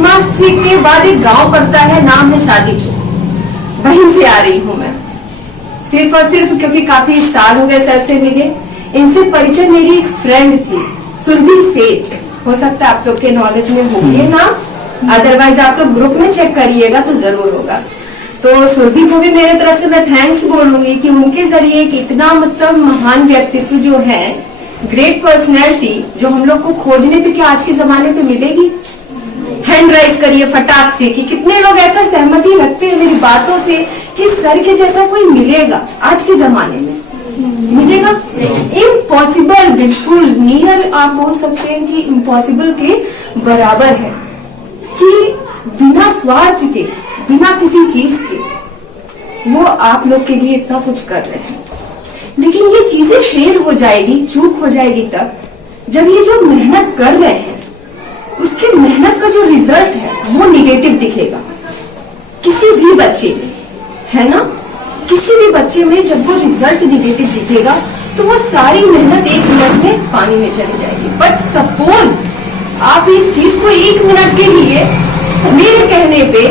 छिन्नमासी के बाद एक गांव पड़ता है, नाम है शादीपुर। वहीं से आ रही हूँ मैं, सिर्फ और सिर्फ क्योंकि काफी साल हो गए सर से मिले। इनसे परिचय मेरी एक फ्रेंड थी, सुरभि सेठ। हो सकता है आप लोग के नॉलेज में हो ये नाम, अदरवाइज आप लोग ग्रुप में चेक करिएगा तो जरूर होगा। तो सुरभि को भी मेरे तरफ से मैं थैंक्स बोलूंगी कि उनके जरिए कितना मतलब महान व्यक्तित्व जो है, ग्रेट पर्सनैलिटी जो हम लोग को खोजने पे क्या आज के जमाने पे मिलेगी। हैंड राइज करिए फटाक से कि कितने लोग ऐसा सहमति रखते हैं मेरी बातों से कि सर के जैसा कोई मिलेगा आज के जमाने में, मिलेगा? इम्पॉसिबल, बिल्कुल नियर आप बोल सकते हैं कि इम्पॉसिबल के बराबर है कि बिना स्वार्थ के, बिना किसी चीज के वो आप लोग के लिए इतना कुछ कर रहे हैं। लेकिन ये चीजें फेल हो जाएगी, चूक हो जाएगी तब जब ये जो मेहनत कर रहे हैं उसके मेहनत का जो रिजल्ट है वो निगेटिव दिखेगा किसी भी बच्चे में, है ना? किसी भी बच्चे में जब वो रिजल्ट निगेटिव दिखेगा तो वो सारी मेहनत 1 मिनट में पानी में चली जाएगी। बट सपोज आप इस चीज को 1 मिनट के लिए मेरे कहने पे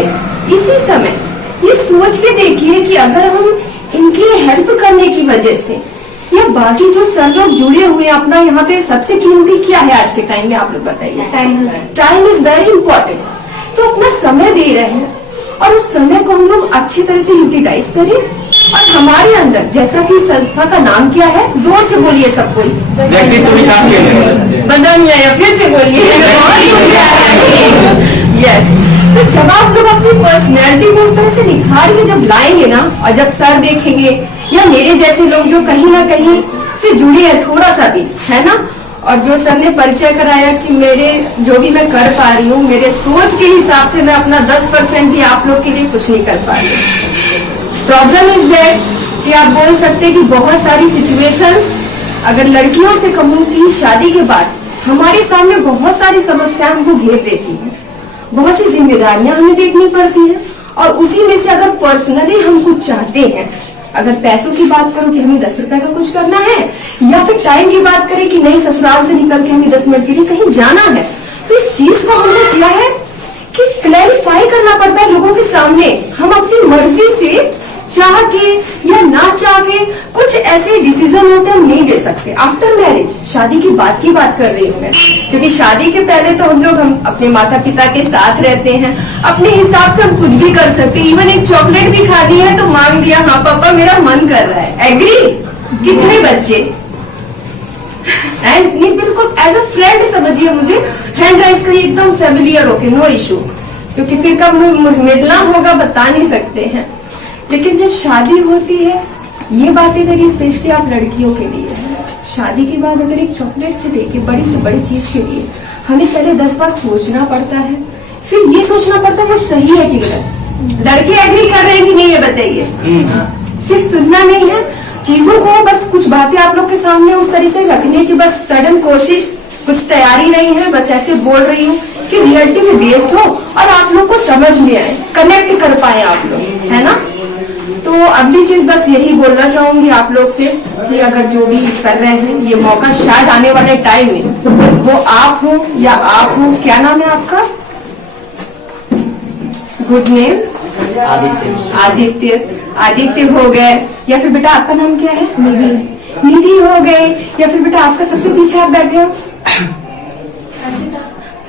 इसी समय ये सोच के देखिए कि अगर हम इनकी हेल्प करने की वजह से या बाकी जो सर लोग जुड़े हुए हैं, अपना यहाँ पे सबसे कीमती क्या है आज के टाइम में आप लोग बताइए? Time is very important. तो अपना समय दे रहे हैं और उस समय को हम लोग अच्छी तरह से यूटिलाइज करें। और हमारे अंदर, जैसा कि संस्था का नाम क्या है, जोर से बोलिए सब कोई, व्यक्तित्व विकास केंद्र। मजा नहीं आया, फिर से बोलिए। यस, तो जब आप लोग अपनी पर्सनैलिटी को उस तरह से निखार के जब लाएंगे ना, और जब सर देखेंगे या मेरे जैसे लोग जो कहीं ना कहीं से जुड़े हैं थोड़ा सा भी, है ना, और जो सर ने परिचय कराया कि मेरे जो भी मैं कर पा रही हूँ, मेरे सोच के हिसाब से मैं अपना 10% भी आप लोग के लिए कुछ नहीं कर पा रही हूँ। प्रॉब्लम इज दैट कि आप बोल सकते हैं कि बहुत सारी सिचुएशंस, अगर लड़कियों से कहूँ कि शादी के बाद हमारे सामने बहुत सारी समस्याएं हमको घेर लेती हैं, बहुत सी जिम्मेदारियां हमें देखनी पड़ती हैं, और उसी में से अगर पर्सनली हम कुछ चाहते हैं, अगर पैसों की बात करूं कि हमें 10 रुपए का कुछ करना है, या फिर टाइम की बात करें कि नहीं ससुराल से निकल के हमें 10 मिनट के लिए कहीं जाना है, तो इस चीज को हमने किया है कि क्लैरिफाई करना पड़ता है लोगों के सामने। हम अपनी मर्जी से चाह के या ना चाह के कुछ ऐसे डिसीजन होते हैं हम नहीं ले सकते। आफ्टर मैरिज, शादी की बात कर रही हूँ मैं, क्योंकि शादी के पहले तो हम अपने माता पिता के साथ रहते हैं, अपने हिसाब से हम कुछ भी कर सकते हैं। इवन एक चॉकलेट भी खा ली है तो मान लिया हाँ पापा मेरा मन कर रहा है, एग्री? कितने बच्चे? एंड ये बिल्कुल एज अ फ्रेंड समझिए, मुझे हैंड राइज करिए एकदम फेमिलियर होके, नो इशू, क्योंकि फिर कब मिलना होगा बता नहीं सकते हैं। लेकिन जब शादी होती है, ये बातें मेरी स्पेशली आप लड़कियों के लिए है, शादी के बाद अगर एक चॉकलेट से लेके बड़ी से बड़ी चीज के लिए हमें पहले 10 बार सोचना पड़ता है, फिर ये सोचना पड़ता है वो सही है कि गलत। लड़के एग्री कर रहे हैं कि नहीं ये बताइए? सिर्फ सुनना नहीं है, चीजों को बस कुछ बातें आप लोग के सामने उस तरह से रखने की बस सडन कोशिश, कुछ तैयारी नहीं है, बस ऐसे बोल रही हूँ कि रियलिटी में बेस्ड हो और आप लोग को समझ में आए, कनेक्ट कर पाए आप लोग, है ना? तो अगली चीज बस यही बोलना चाहूंगी आप लोग से कि अगर जो भी कर रहे हैं, ये मौका शायद आने वाले टाइम में वो आप हो या आप हो, क्या नाम है आपका? Good name? आदित्य हो गए, या फिर बेटा आपका नाम क्या है? निधि हो गए, या फिर बेटा आपका सबसे पीछे आप बैठे हो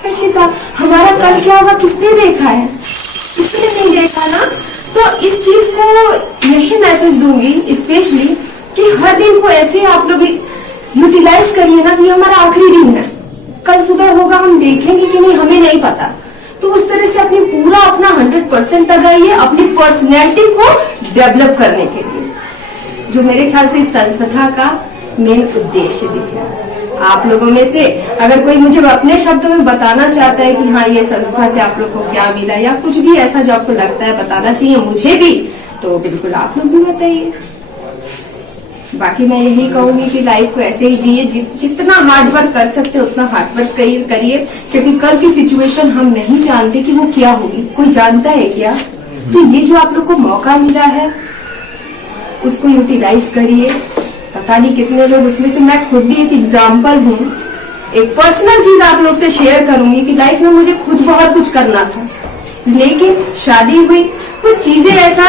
हर्षिता। हमारा कल क्या होगा किसने देखा है? किसने नहीं देखा ना? तो इस चीज को यही मैसेज दूंगी स्पेशली कि हर दिन को ऐसे आप लोग यूटिलाइज करिए ना कि हमारा आखिरी दिन है, कल सुबह होगा हम देखेंगे कि नहीं हमें नहीं पता। तो उस तरह से अपनी पूरा अपना 100% लगाइए अपनी पर्सनैलिटी को डेवलप करने के लिए, जो मेरे ख्याल से इस संस्था का मेन उद्देश्य दिख रहा है। आप लोगों में से अगर कोई मुझे अपने शब्दों में बताना चाहता है कि हाँ ये संस्था से आप लोग को क्या मिला या कुछ भी ऐसा जो आपको लगता है बताना चाहिए मुझे भी, तो बिल्कुल आप लोग भी बताइए। बाकी मैं यही कहूंगी कि लाइफ को ऐसे ही जिए, जितना हार्ड वर्क कर सकते हो उतना हार्ड वर्क करिए, क्योंकि कल की सिचुएशन हम नहीं जानते कि वो क्या होगी, कोई जानता है क्या? तो ये जो आप लोग को मौका मिला है उसको यूटिलाइज करिए। पता नहीं कितने लोग, उसमें से मैं खुद भी एक एग्जाम्पल हूँ एक पर्सनल चीज आप लोग से शेयर करूंगी कि लाइफ में मुझे खुद बहुत कुछ करना था, लेकिन शादी हुई, कुछ चीजें ऐसा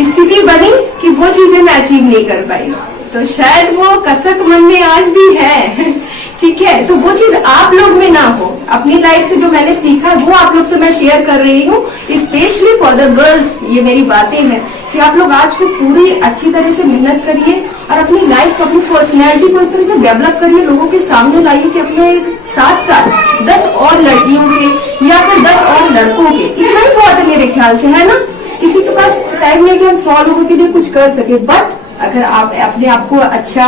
स्थिति बनी कि वो चीजें मैं अचीव नहीं कर पाई। तो शायद वो कसक मन में आज भी है, ठीक है। तो वो चीज आप लोग में ना हो। अपनी लाइफ से जो मैंने सीखा वो आप लोग से मैं शेयर कर रही हूँ, स्पेशली फॉर द गर्ल्स। ये मेरी बातें हैं कि आप लोग आज को पूरी अच्छी तरह से मेहनत करिए और अपनी लाइफ, अपनी पर्सनैलिटी को इस तरह से डेवलप करिए, लोगों के सामने लाइए कि अपने साथ साथ 10 और लड़कियों के या फिर 10 और लड़कों के, इतना ही बहुत है मेरे ख्याल से, है ना। किसी के पास टाइम नहीं कि हम 100 लोगों के लिए कुछ कर सके, बट अगर आप अपने आप को अच्छा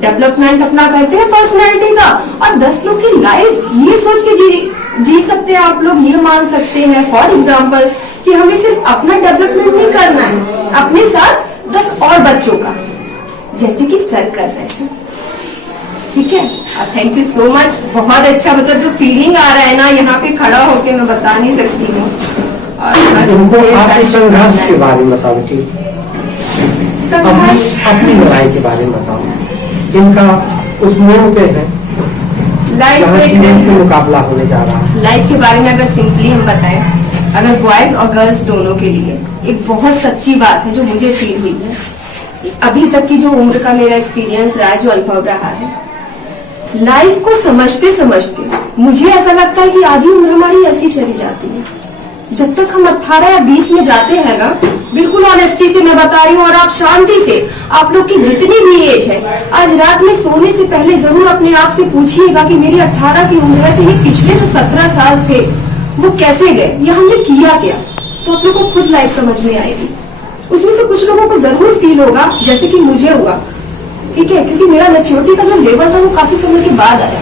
डेवलपमेंट अपना करते हैं पर्सनैलिटी का, और 10 लोग की लाइफ ये सोच के जी सकते हैं आप लोग, ये मान सकते हैं फॉर एग्जाम्पल कि हमें सिर्फ अपना डेवलपमेंट नहीं करना है, अपने साथ 10 और बच्चों का, जैसे कि सर कर रहे हैं, ठीक है। Thank you so much. बहुत अच्छा, मतलब जो फीलिंग आ रहा है ना यहाँ पे खड़ा होके, मैं बता नहीं सकती हूँ। उनको आपके संघर्ष के बारे में बताओ, ठीक, संघर्ष, अपनी लड़ाई के बारे में बताओ, इनका उस मोड़ पे है जहाँ जीवन से मुकाबला होने जा रहा है। लाइफ के बारे में अगर सिंपली हम बताएं, अगर बॉयज और गर्ल्स दोनों के लिए एक बहुत सच्ची बात है जो मुझे फील हुई है, अभी तक की जो उम्र का मेरा एक्सपीरियंस रहा है, जो अनुभव रहा है, लाइफ को समझते समझते मुझे ऐसा लगता है कि आधी उम्र हमारी ऐसी चली जाती है। जब तक हम 18 या 20 में जाते हैं ना, बिल्कुल ऑनेस्टी से मैं बता रही हूँ, और आप शांति से, आप लोग की जितनी भी एज है, आज रात में सोने से पहले जरूर अपने आप से पूछिएगा कि मेरी 18 की उम्र है, तो ये पिछले जो 17 साल थे वो कैसे गए, या हमने किया क्या। तो आप लोग को खुद लाइफ समझ में आएगी। उसमें से कुछ लोगों को जरूर फील होगा जैसे कि मुझे हुआ, ठीक है, क्योंकि मेरा मैच्योरिटी का जो लेवल था वो काफी समय के बाद आया।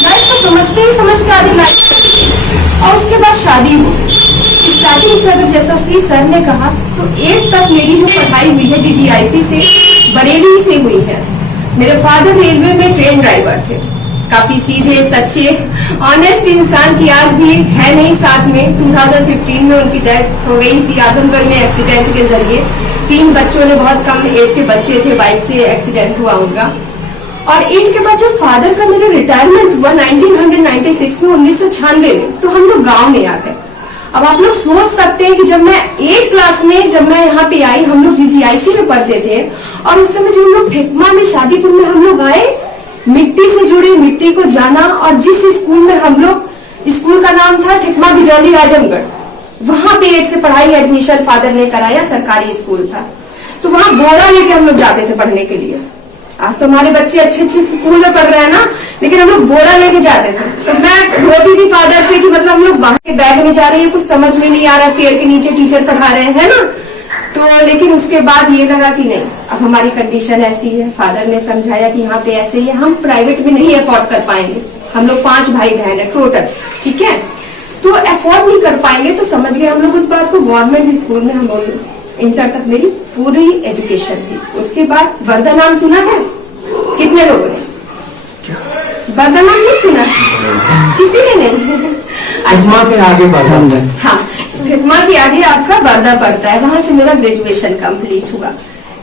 लाइफ को समझते ही समझते आधी लाइफ, और उसके बाद शादी हो। स्टार्टिंग से अगर जैसा कि सर ने कहा, तो 8 तक मेरी जो पढ़ाई हुई है GGIC से, बरेली से हुई है। मेरे फादर रेलवे में ट्रेन ड्राइवर थे, काफी सीधे सच्चे ऑनेस्ट इंसान की आज भी है नहीं साथ में। 2015 में उनकी डेथ हो गई थी आजमगढ़ में एक्सीडेंट के जरिए। 3 बच्चों ने, बहुत कम एज के बच्चे थे, बाइक से एक्सीडेंट हुआ उनका। और इनके बाद जब फादर का मेरा रिटायरमेंट हुआ 1996 में, 1996 में, तो हम लोग गाँव में आ गए। अब आप लोग सोच सकते हैं कि जब मैं 8 क्लास में, जब मैं यहाँ पे आई, हम लोग GGIC में पढ़ते थे, और उस समय जब हम लोग ठेकमा में, शादीपुर में हम लोग आए, मिट्टी से जुड़ी, मिट्टी को जाना, और जिस स्कूल में हम लोग, स्कूल का नाम था ठेकमा बिजौली आजमगढ़, वहां पे 8 से पढ़ाई एडमिशन फादर ने कराया, सरकारी स्कूल था। तो वहां बोरा लेके हम लोग जाते थे पढ़ने के लिए। आज तो हमारे बच्चे अच्छे अच्छे स्कूल में पढ़ रहे हैं ना, लेकिन हम लोग बोरा लेके जाते थे। तो मैं रोती थी फादर से कि मतलब हम लोग बाहर के बैग में जा रहे हैं, कुछ समझ में नहीं आ रहा, पेड़ के नीचे टीचर पढ़ा रहे हैं ना। तो लेकिन उसके बाद ये लगा कि नहीं, अब हमारी कंडीशन ऐसी है। फादर ने समझाया कि यहाँ पे ऐसे ही है, हम प्राइवेट में नहीं अफोर्ड कर पाएंगे। हम लोग 5 भाई बहन है टोटल, ठीक है, तो अफोर्ड नहीं कर पाएंगे। तो समझ गए हम लोग उस बात को। गवर्नमेंट स्कूल में हम इंटर तक मेरी पूरी एजुकेशन थी। उसके बाद वर्धा नाम सुना है कितने लोगों ने? वर्धा नाम नहीं सुना, किसी ने नहीं। अच्छा, के आगे बढ़ा, हाँ, ठेकमा के आगे आपका वर्धा पड़ता है, वहां से मेरा ग्रेजुएशन कंप्लीट हुआ।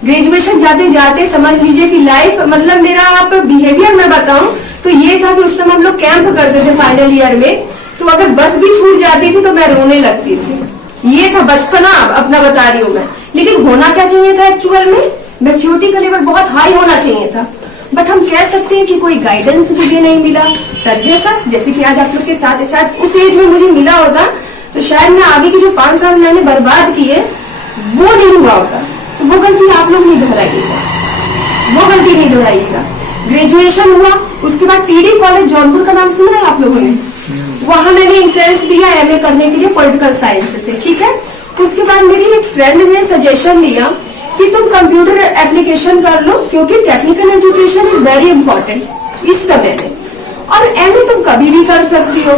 ग्रेजुएशन जाते जाते समझ लीजिए कि लाइफ, मतलब मेरा आप बिहेवियर में बताऊं तो ये था कि उस समय हम लोग कैंप करते थे फाइनल ईयर में, तो अगर बस भी छूट जाती थी तो मैं रोने लगती थी। ये था बचपना, अपना बता रही हूँ मैं। लेकिन होना क्या चाहिए था एक्चुअल में, मैच्योरिटी का लेवल बहुत हाई होना चाहिए था। बट हम कह सकते हैं कि कोई गाइडेंस मुझे नहीं मिला सर जैसा, जैसे कि आज आप लोग के साथ शायद उस एज में मुझे मिला होता तो शायद मैं आगे की जो 5 साल मैंने बर्बाद किए वो नहीं हुआ होता। तो वो गलती आप लोग नहीं दोहराइएगा, वो गलती नहीं दोहराइएगा। ग्रेजुएशन हुआ, उसके बाद TD कॉलेज जौनपुर का नाम सुना है आप लोगों ने? वहां मैंने एंट्रेंस दिया MA करने के लिए पॉलिटिकल साइंस से, ठीक है। उसके बाद मेरी एक फ्रेंड ने सजेशन दिया कि तुम कंप्यूटर एप्लीकेशन कर लो, क्योंकि technical education is very important इस समय में, और MA तुम कभी भी कर सकती हो।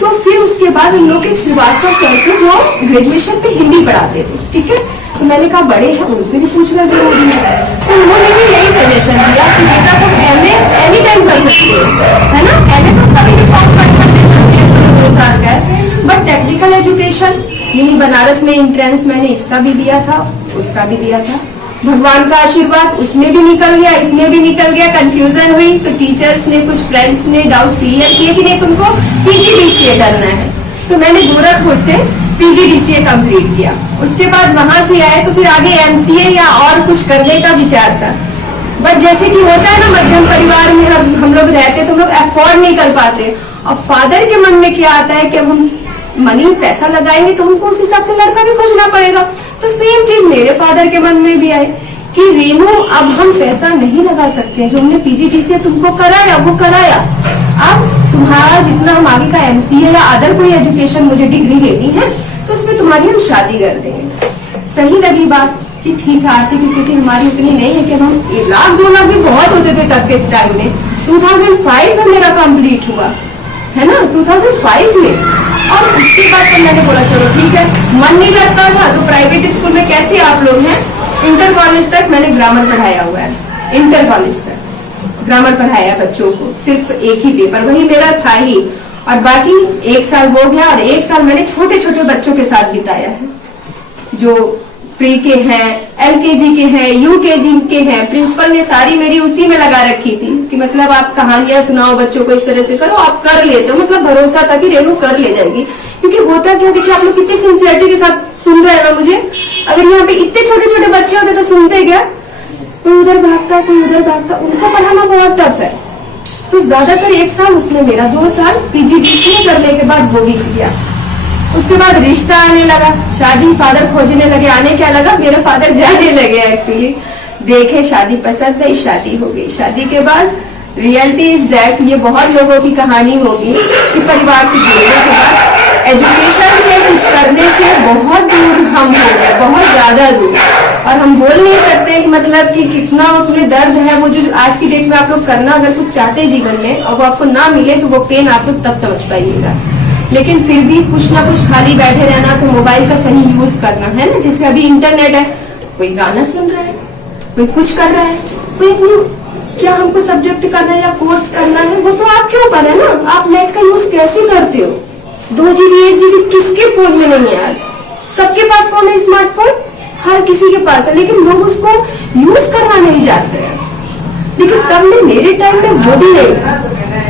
तो फिर उसके बाद हम लोग एक श्रीवास्तव सर थे जो ग्रेजुएशन पे हिंदी पढ़ाते थे, ठीक है। तो मैंने कहा बड़े हैं, उनसे भी पूछना जरूरी है। तो उन्होंने भी यही सजेशन दिया कि बेटा तुम MA एनी टाइम कर सकते हो, है ना। MA तुम कभी भी फॉर्म कर सकते हो, 2 साल का है। बट टेक्निकल एजुकेशन, यही बनारस में एंट्रेंस मैंने इसका भी दिया था, उसका भी दिया था। भगवान का आशीर्वाद उसमें भी निकल गया, इसमें भी निकल गया। कंफ्यूजन हुई तो टीचर्स ने, कुछ फ्रेंड्स ने डाउट क्लियर किया कि नहीं तुमको पीजीडीसीए करना है, तो मैंने गोरखपुर से पीजीडीसीए कंप्लीट किया। उसके बाद वहां से आए तो फिर आगे एमसीए या और कुछ करने का विचार था, बट जैसे कि होता है ना मध्यम परिवार में हम लोग रहते तो हम लोग अफोर्ड नहीं कर पाते। और फादर के मन में क्या आता है कि अब हम मनी पैसा लगाएंगे तो हमको उस हिसाब से लड़का भी खोजना पड़ेगा। तो सेम चीज मेरे फादर के मन में भी आई कि रेनू अब हम पैसा नहीं लगा सकते, जो हमने पीजीडीसीए तुमको कराया वो कराया, अब तुम्हारा जितना हम आगे का एमसीए या अदर कोई एजुकेशन मुझे डिग्री लेनी है तो उसमें तुम्हारी हम शादी कर देंगे। सही लगी बात कि ठीक है, आर्थिक स्थिति हमारी उतनी नहीं है कि हम 1 लाख 2 लाख भी बहुत होते थे तब के टाइम में। 2005 में मेरा कंप्लीट हुआ है ना, 2005 में। और उसके बाद तो मैंने बोला चलो ठीक है, मन नहीं लगता था तो प्राइवेट स्कूल में कैसे आप लोग हैं, इंटर कॉलेज तक मैंने ग्रामर पढ़ाया हुआ है, इंटर कॉलेज तक ग्रामर पढ़ाया बच्चों को, सिर्फ एक ही पेपर वही मेरा था ही, और बाकी 1 साल हो गया और 1 साल मैंने छोटे छोटे बच्चों के साथ बिताया है, जो प्री के हैं, एलकेजी के हैं, यूकेजी के हैं। प्रिंसिपल ने सारी मेरी उसी में लगा रखी थी कि मतलब आप कहानियां सुनाओ बच्चों को, इस तरह से करो, आप कर लेते हो, मतलब भरोसा था कि रेनू कर ले जाएगी। क्योंकि होता क्या, देखिए आप लोग कितनी सिंसियरिटी के साथ सुन रहे हैं ना मुझे, अगर यहाँ पे इतने छोटे छोटे बच्चे होते तो सुनते क्या, कोई उधर भागता कोई उधर भागता, उनको पढ़ाना बहुत टफ है। तो ज्यादातर 1 साल उसमें मेरा, 2 साल पीजीडीसीए करने के बाद वो भी किया। उसके बाद रिश्ता आने लगा, शादी फादर खोजने लगे, आने क्या लगा, मेरे फादर जाने लगे एक्चुअली, देखे शादी पसंद आई, शादी हो गई। शादी के बाद रियलिटी इज दैट, ये बहुत लोगों की कहानी होगी कि परिवार से जुड़ने के बाद एजुकेशन से कुछ करने से बहुत दूर हम हो गए, बहुत ज्यादा दूर, और हम बोल नहीं सकते मतलब कि कितना उसमें दर्द है। वो जो आज की डेट में आप लोग करना अगर कुछ चाहते जीवन में और वो आपको ना मिले तो वो पेन आप लोग तब समझ पाइएगा। लेकिन फिर भी कुछ ना कुछ खाली बैठे रहना, तो मोबाइल का सही यूज करना है ना, जैसे अभी इंटरनेट है, कोई गाना सुन रहा है, कोई कुछ कर रहा है, कोई अपनी क्या हमको सब्जेक्ट करना है या कोर्स करना है, वो तो आपके ऊपर है ना, आप नेट का यूज कैसे करते हो। 2 GB 1 GB किसके फोन में नहीं है आज, सबके पास फोन है, स्मार्टफोन हर किसी के पास है, लेकिन लोग उसको यूज करना नहीं जानते हैं। लेकिन तब में मेरे टाइम में वो भी नहीं था,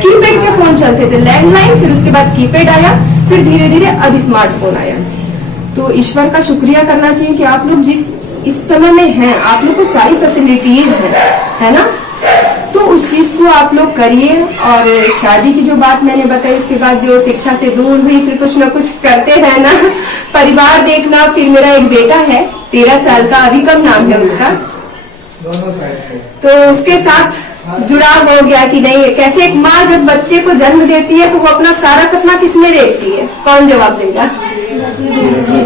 कीपैड के फोन चलते थे, लैंडलाइन, फिर उसके बाद कीपैड आया, फिर धीरे धीरे अब स्मार्टफोन आया। तो ईश्वर का शुक्रिया करना चाहिए कि आप लोग जिस इस समय में हैं, आप लोग को सारी फैसिलिटीज है ना, तो उस चीज को आप लोग करिए। और शादी की जो बात मैंने बताई, उसके बाद जो शिक्षा से दूर हुई, फिर कुछ ना कुछ करते रहना, परिवार देखना। फिर मेरा एक बेटा है 13 साल का, अभिकम नाम है उसका, तो उसके साथ जुड़ाव हो गया कि नहीं, कैसे एक माँ जब बच्चे को जन्म देती है तो वो अपना सारा सपना किसमें देखती है, कौन जवाब देगा,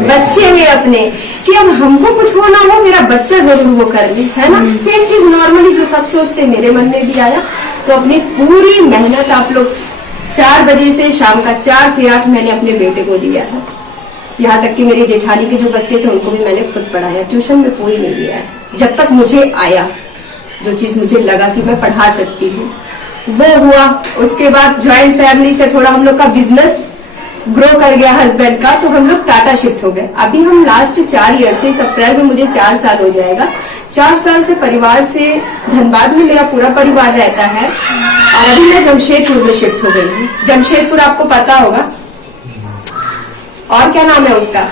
बच्चे में अपने, कि अब हमको कुछ हो ना हो मेरा बच्चा जरूर वो कर ले, है ना। सेम चीज नॉर्मली जो सब सोचते मेरे मन में भी आया। तो अपनी पूरी मेहनत आप लोग 4 बजे से शाम का 4 से 8 मैंने अपने बेटे को दिया था। यहाँ तक कि मेरी जेठानी के जो बच्चे थे उनको भी मैंने खुद पढ़ाया, ट्यूशन में कोई नहीं दिया है। जब तक मुझे आया, जो चीज मुझे लगा कि मैं पढ़ा सकती हूँ वो हुआ। उसके बाद ज्वाइंट फैमिली से थोड़ा हम लोग का बिजनेस ग्रो कर गया हस्बैंड का, तो हम लोग टाटा शिफ्ट हो गए। अभी हम लास्ट 4 ईयर से, इस अप्रैल में मुझे 4 साल हो जाएगा, 4 साल से परिवार से धनबाद में मेरा पूरा परिवार रहता है, और अभी मैं जमशेदपुर में शिफ्ट हो गई हूँ। जमशेदपुर आपको पता होगा, और क्या नाम है उसका,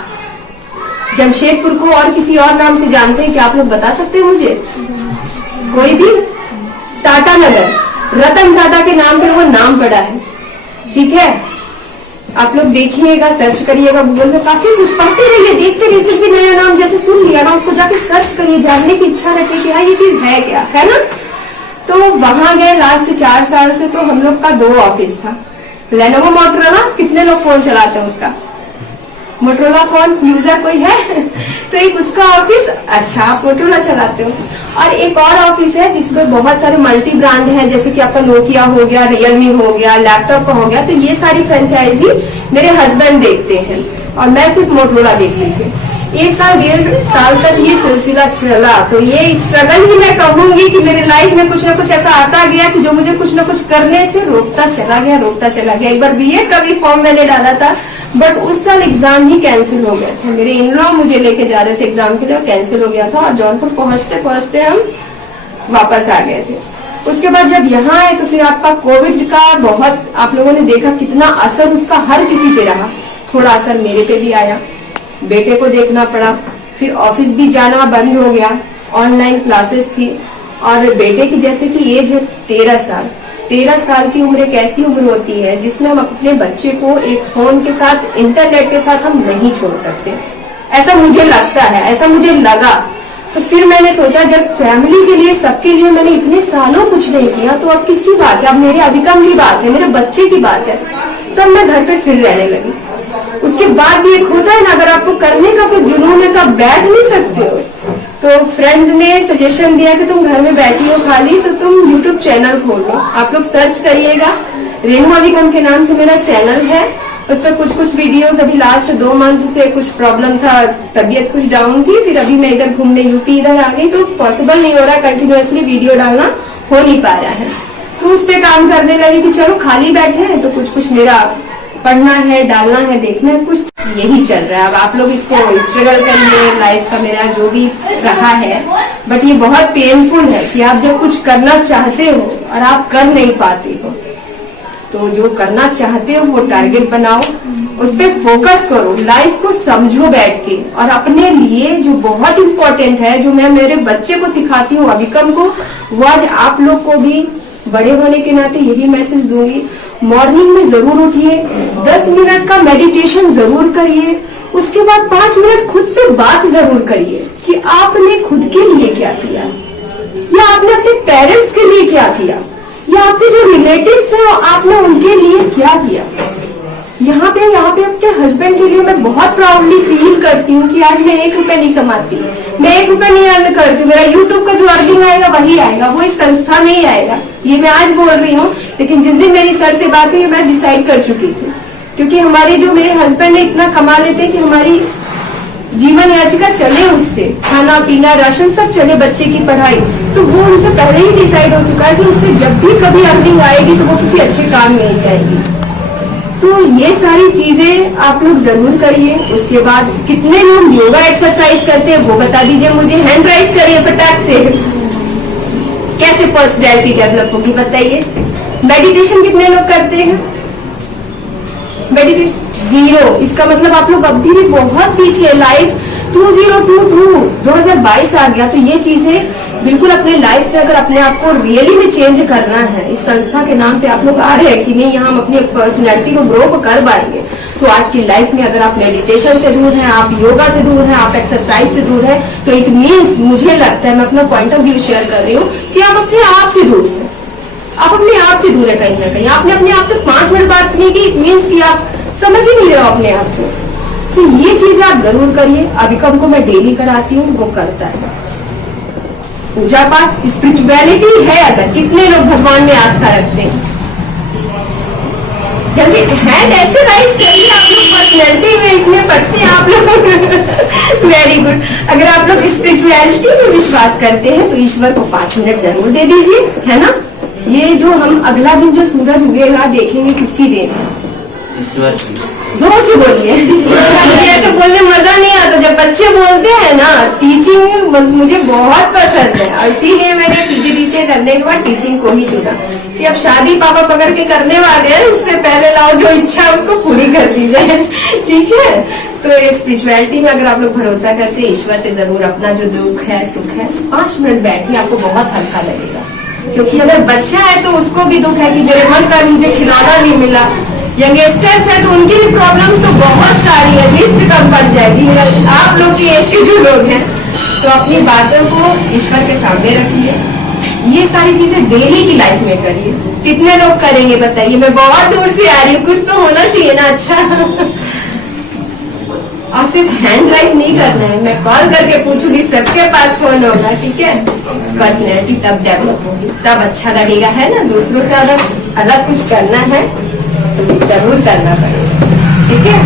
जमशेदपुर को और किसी और नाम से जानते हैं क्या आप लोग बता सकते हैं मुझे, कोई भी? टाटा नगर, रतन टाटा के नाम पे वो नाम पड़ा है, ठीक है। आप लोग देखिएगा, सर्च करिएगा गूगल में, काफी कुछ पढ़ते रहिए, देखते रहिए, कुछ भी नया नाम जैसे सुन लिया ना उसको जाके सर्च करिए, जानने की इच्छा रखिए कि हाँ ये चीज है क्या, है ना। तो वहां गए लास्ट 4 साल से, तो हम लोग का 2 ऑफिस था। लेनोवो मोटरोला, कितने लोग फोन चलाते हैं उसका, मोटरोला फोन यूजर कोई है तो एक उसका ऑफिस, अच्छा आप मोटरोला चलाते हो। और एक और ऑफिस है जिसमें बहुत सारे मल्टी ब्रांड हैं, जैसे कि आपका नोकिया हो गया, रियलमी हो गया, लैपटॉप का हो गया, तो ये सारी फ्रेंचाइजी मेरे हस्बैंड देखते हैं और मैं सिर्फ मोटरोला देखती थी। 1 साल 1.5 साल तक ये सिलसिला चला। तो ये स्ट्रगल ही मैं कहूंगी कि मेरे लाइफ में कुछ ना कुछ ऐसा आता गया कि जो मुझे कुछ ना कुछ करने से रोकता चला गया। एक बार बीएड का भी फॉर्म मैंने डाला था, बट उस साल एग्जाम ही कैंसिल हो गया था। मेरे इन लॉ मुझे लेके जा रहे थे एग्जाम के लिए, कैंसिल हो गया था और जौनपुर पहुंचते पहुंचते हम वापस आ गए थे। उसके बाद जब यहाँ आए तो फिर आपका कोविड का बहुत आप लोगों ने देखा कितना असर उसका हर किसी पे रहा। थोड़ा असर मेरे पे भी आया, बेटे को देखना पड़ा, फिर ऑफिस भी जाना बंद हो गया, ऑनलाइन क्लासेस थी। और बेटे की जैसे कि एज है 13 साल। 13 साल की उम्र एक ऐसी उम्र होती है जिसमें हम अपने बच्चे को एक फोन के साथ, इंटरनेट के साथ हम नहीं छोड़ सकते। ऐसा मुझे लगता है, ऐसा मुझे लगा। तो फिर मैंने सोचा जब फैमिली के लिए, सबके लिए मैंने इतने सालों कुछ नहीं किया, तो अब किसकी बात है? अब मेरे अभिकम की बात है, मेरे बच्चे की बात है। तब मैं घर पे फिर रहने लगी। उसके बाद भी एक होता है ना, अगर आपको करने का कोई जुनून है तो आप बैठ नहीं सकते हो। तो फ्रेंड ने सजेशन दिया कि तुम घर में बैठी हो खाली, तो तुम यूट्यूब चैनल खोल लो। आप लोग सर्च करिएगा, रेणु अभिकम के नाम से मेरा चैनल है। उस पर कुछ कुछ वीडियोस, अभी लास्ट 2 मंथ से कुछ प्रॉब्लम था, तबीयत कुछ डाउन थी, फिर अभी मैं इधर घूमने यूपी इधर आ गई, तो पॉसिबल नहीं हो रहा कंटिन्यूअसली वीडियो डालना, हो नहीं पा रहा है। तो उस पर काम करने लगी कि चलो खाली बैठे हैं तो कुछ कुछ मेरा पढ़ना है, डालना है, देखना है, कुछ यही चल रहा है। अब आप लोग इसको स्ट्रगल करिए, लाइफ का मेरा जो भी रहा है। बट ये बहुत पेनफुल है कि आप जब कुछ करना चाहते हो और आप कर नहीं पाते हो, तो जो करना चाहते हो वो टारगेट बनाओ, उस पर फोकस करो, लाइफ को समझो बैठ के। और अपने लिए जो बहुत इंपॉर्टेंट है, जो मैं मेरे बच्चे को सिखाती हूँ, अभिकम को, वो आज आप लोग को भी बड़े होने के नाते यही मैसेज दूंगी। मॉर्निंग में जरूर उठिए, 10 मिनट का मेडिटेशन जरूर करिए, उसके बाद 5 मिनट खुद से बात जरूर करिए कि आपने खुद के लिए क्या किया, या आपने अपने पेरेंट्स के लिए क्या किया, या आपके जो रिलेटिव्स हैं आपने उनके लिए क्या किया। यहाँ पे अपने हस्बैंड के लिए मैं बहुत प्राउडली फील करती हूँ कि आज मैं 1 रुपया नहीं कमाती, मैं 1 रुपया नहीं अर्न करती, मेरा यूट्यूब का जो अर्निंग आएगा वही आएगा, वो इस संस्था में ही आएगा। ये मैं आज बोल रही हूँ, लेकिन जिस दिन मेरी सर से बात हुई मैं डिसाइड कर चुकी थी, क्योंकि हमारे जो मेरे हस्बैंड है इतना कमा लेते हैं कि हमारी जीवन याचिका चले, उससे खाना पीना राशन सब चले, बच्चे की पढ़ाई, तो वो उनसे पहले ही डिसाइड हो चुका है कि उससे जब भी कभी अर्निंग आएगी तो वो किसी अच्छे काम में ही जाएगी। तो ये सारी चीजें आप लोग जरूर करिए। उसके बाद कितने लोग योगा एक्सरसाइज करते हैं वो बता दीजिए मुझे, हैंड राइज करिए फटाक से। कैसे पर्सनैलिटी डेवलप होगी बताइए। मेडिटेशन कितने लोग करते हैं? मेडिटेशन 0, इसका मतलब आप लोग अभी भी बहुत पीछे। लाइफ 2022 आ गया, तो ये चीजें बिल्कुल अपने लाइफ में अगर अपने आप को रियली में चेंज करना है, इस संस्था के नाम पे आप लोग आ रहे हैं कि नहीं, यहाँ हम अपनी पर्सनैलिटी को ग्रो कर पाएंगे। तो आज की लाइफ में अगर आप मेडिटेशन से दूर हैं, आप योगा से दूर हैं, आप एक्सरसाइज से दूर हैं, तो इट मीन्स, मुझे लगता है, मैं अपना पॉइंट ऑफ व्यू शेयर कर रही हूँ, कि आप अपने आप से दूर हैं। आप अपने आप से दूर है कहीं ना कहीं। आपने अपने आप से 5 मिनट बात नहीं की, इट मीन्स कि आप समझ ही नहीं रहे हो अपने आप को। तो ये चीजें आप जरूर करिए। अभिकम को मैं डेली कराती हूँ, वो करता है। पूजा पाठ, स्पिरिचुअलिटी है, अगर कितने लोग भगवान में आस्था रखते हैं, जल्दी हैंड ऐसे राइज करिए। आप लोग पर्सनैलिटी में इसमें पढ़ते हैं आप लोग वेरी गुड। अगर आप लोग स्पिरिचुअलिटी में विश्वास करते हैं तो ईश्वर को 5 मिनट जरूर दे दीजिए, है ना। ये जो हम अगला दिन जो सूरज उगेगा देखेंगे, किसकी देन है? ईश्वर। जोर से बोलिए। ऐसे बोलने मजा नहीं आता। जब बच्चे बोलते हैं ना, टीचिंग मुझे बहुत पसंद है, और इसीलिए मैंने PGDCA करने के बाद टीचिंग को ही चुना कि अब शादी पापा पकड़ के करने वाले हैं, उससे पहले लाओ जो इच्छा है उसको पूरी कर दी जाए, ठीक है। तो स्पिरिचुअलिटी में अगर आप लोग भरोसा करते हैं, ईश्वर से जरूर अपना जो दुख है, सुख है, 5 मिनट बैठिए, आपको बहुत हल्का लगेगा। क्योंकि अगर बच्चा है तो उसको भी दुख है कि मेरे मन का मुझे खिलौना नहीं मिला। यंगस्टर्स है तो उनकी भी प्रॉब्लम्स तो बहुत सारी है, लिस्ट कम पड़ जाएगी। आप लोग की एज के जो लोग हैं, तो अपनी बातों को ईश्वर के सामने रखिए। ये सारी चीजें डेली की लाइफ में करिए। कितने लोग करेंगे बताइए? मैं बहुत दूर से आ रही हूँ, कुछ तो होना चाहिए ना अच्छा। और सिर्फ हैंड राइज नहीं करना है, मैं कॉल करके पूछूंगी, सबके पास फोन होगा, ठीक है। पर्सनैलिटी तब डेवलप होगी, तब अच्छा लगेगा, है ना। दूसरों से अलग कुछ करना है तो जरूर करना पड़ेगा, ठीक है।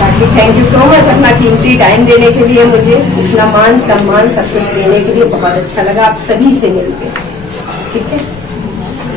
बाकी थैंक यू सो मच अपना कीमती टाइम देने के लिए, मुझे इतना मान सम्मान सब कुछ देने के लिए बहुत अच्छा लगा आप सभी से मिलकर, ठीक है।